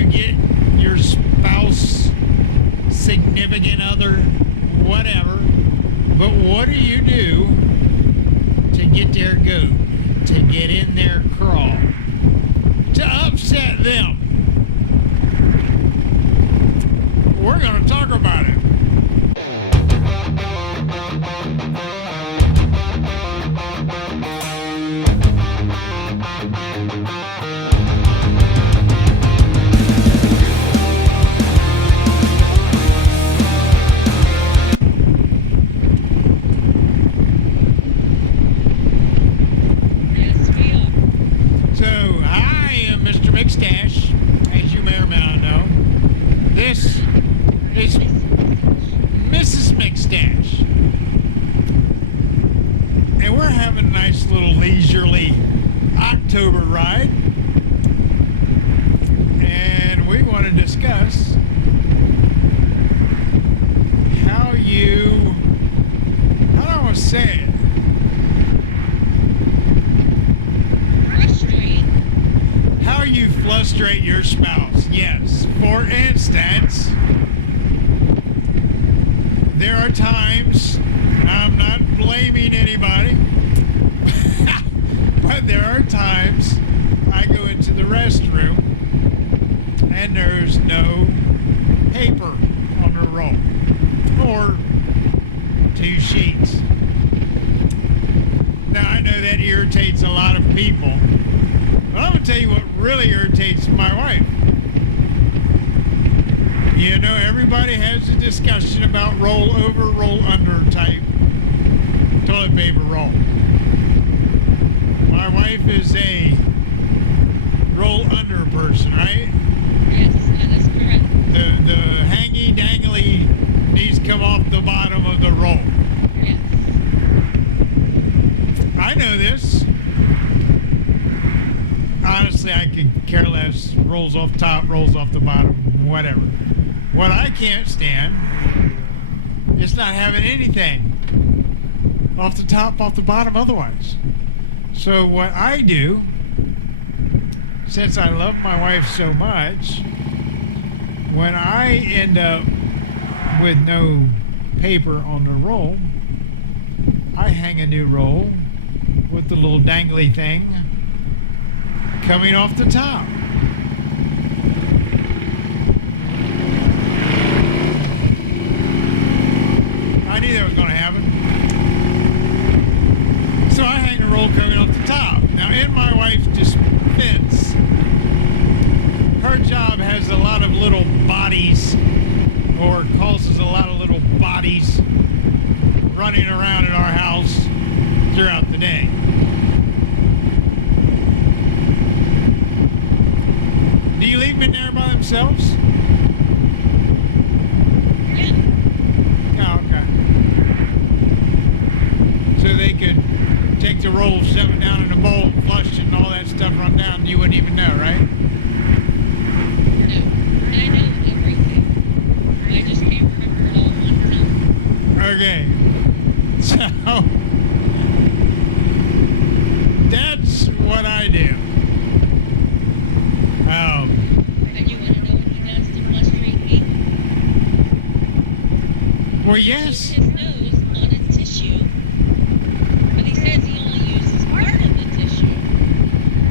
to get your spouse, significant other, whatever, but what do you do to get their goat, to get in their crawl, to upset them? We're going to talk about it. McStache, as you may or may not know. This is Mrs. McStache. And we're having a nice little leisurely October ride. And we want to discuss how do I want to say it? How you frustrate your spouse. Yes. For instance, there are times, I'm not blaming anybody, but there are times I go into the restroom and there's no paper on the roll or 2 sheets. Now I know that irritates a lot of people. But I'm going to tell you what really irritates my wife. You know, everybody has a discussion about roll over, roll under type toilet paper roll. My wife is a roll under person, right? Yes, that is correct. The hangy dangly needs to come off the bottom of the roll. Yes. I know this. Honestly, I could care less. Rolls off top, rolls off the bottom, whatever. What I can't stand is not having anything off the top, off the bottom otherwise. So what I do, since I love my wife so much, when I end up with no paper on the roll, I hang a new roll with the little dangly thing coming off the top. I knew that was going to happen. So I hang a roll coming off the top. Now, in my wife's defense, her job has a lot of little bodies, or causes a lot of little bodies running around in our house throughout the day. Do you leave them in there by themselves? Yeah. Oh, okay. So they could take the roll, shove it down in a bowl, flush it, and all that stuff run down, and you wouldn't even know, right? No. I know everything. I just can't remember it all one time. Okay. So, that's what I do. And you want to know what he does to frustrate me? Well, yes. He puts his nose on a tissue, but he says he only uses part of the tissue.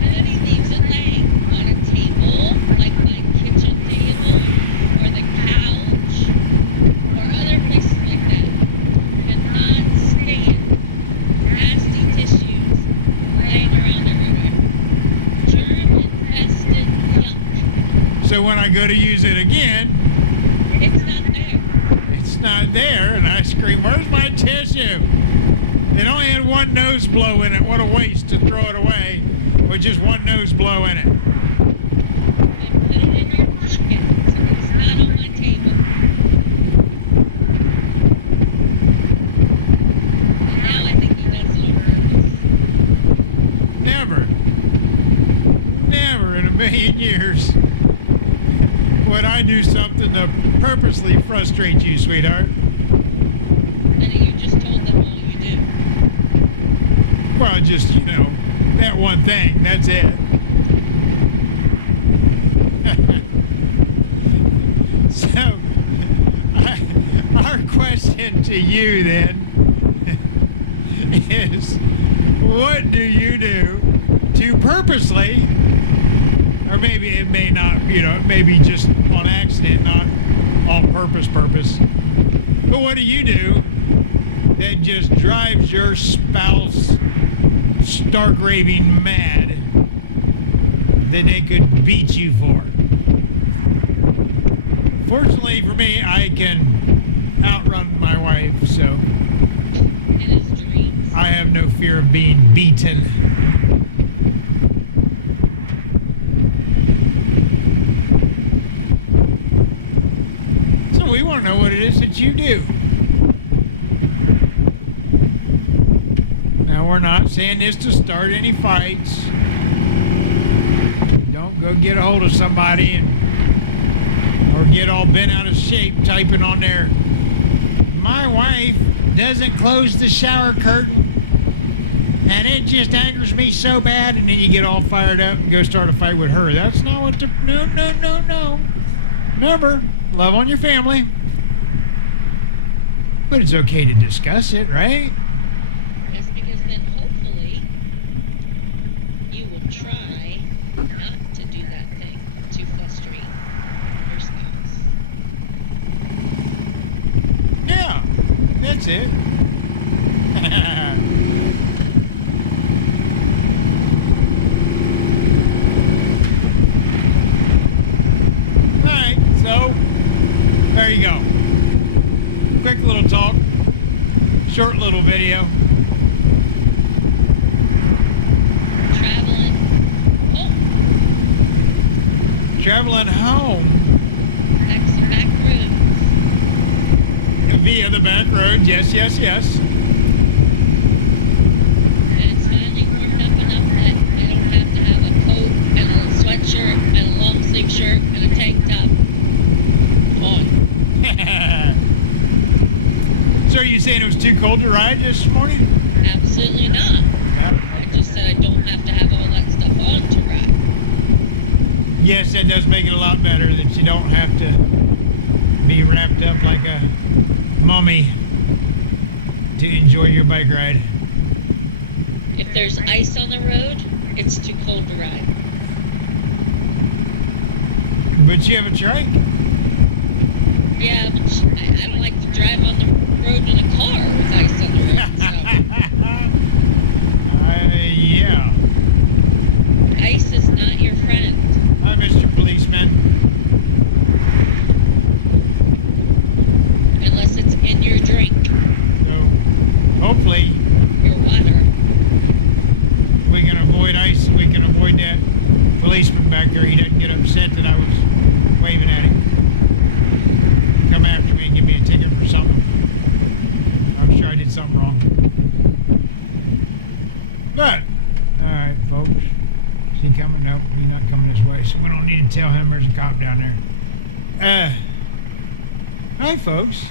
And then he leaves it laying on a table, like my kitchen table, or the couch, or other places like that. Cannot stand nasty tissues laying around everywhere. Germ-infested yuck. So when I go to use it again, It's not there. it's not there, and I scream, "Where's my tissue?" It only had one nose blow in it. What a waste to throw it away with just one nose blow in it. And put it in your pocket, so it's not on my table. And now I think he does it on purpose. Never in a million years would I do something to purposely frustrate you, sweetheart. And you just told them all you do. Well, just, that one thing. That's it. you then is, what do you do to purposely, or maybe it may not, it may be just on accident, not on purpose, but what do you do that just drives your spouse stark raving mad that they could beat you for? Fortunately for me, I can outrun my wife, so In his dreams. I have no fear of being beaten. So we want to know what it is that you do. Now, we're not saying this to start any fights. Don't go get a hold of somebody or get all bent out of shape typing on there, my wife doesn't close the shower curtain and it just angers me so bad, and then you get all fired up and go start a fight with her. That's not what no. Remember, love on your family. But it's okay to discuss it, right? Yes, because then hopefully you will try not to do that thing to frustrate your spouse. Yeah, that's it. Alright, so there you go. Quick little talk, short little video. Traveling home Back roads. via the back road. Yes. And it's finally warmed up enough that I don't have to have a coat and a sweatshirt and a long sleeve shirt and a tank top on. So are you saying it was too cold to ride this morning? Absolutely not. Yeah. I just said I don't have to have all that stuff on to ride. Yes, that does make it a lot better that you don't have to be wrapped up like a mummy to enjoy your bike ride. If there's ice on the road, it's too cold to ride. But you have a trike. Yeah, but I don't like to drive on the road in a car with ice on the road. Yeah. So ice is not your friend. Hi, Mr. Policeman. Unless it's in your drink, So, hopefully, your water. we can avoid ice and we can avoid that policeman back there. He doesn't get upset that I was waving at him. Come after me and give me a ticket for something. I'm sure I did something wrong. But, alright, folks. Is he coming? Nope, he's not coming this way. So we don't need to tell him there's a cop down there. Hi, folks.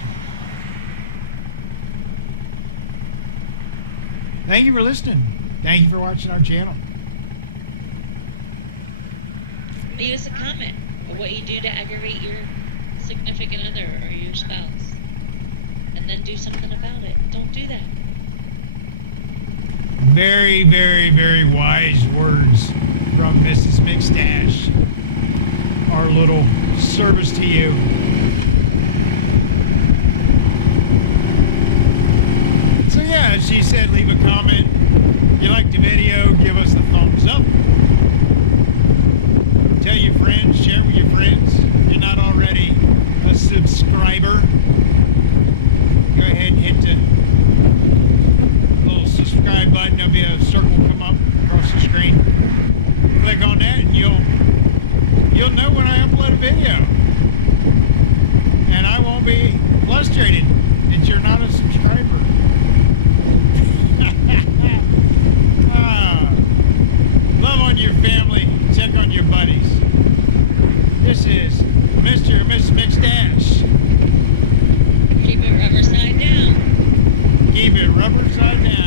Thank you for listening. Thank you for watching our channel. Leave us a comment of what you do to aggravate your significant other or your spouse. And then do something about it. Don't do that. Very, very, very wise words from Mrs. McStache. Our little service to you. So yeah, as she said, leave a comment. If you liked the video, give us a thumbs up. Tell your friends, share with your friends. If you're not already a subscriber, go ahead and hit the little subscribe button. There'll be a circle come up across the screen. Click on that and you'll know when I upload a video. And I won't be frustrated that you're not a subscriber. Love on your family, check on your buddies. This is Mr. and Mrs. McStache. Keep it rubber side down. Keep it rubber side down.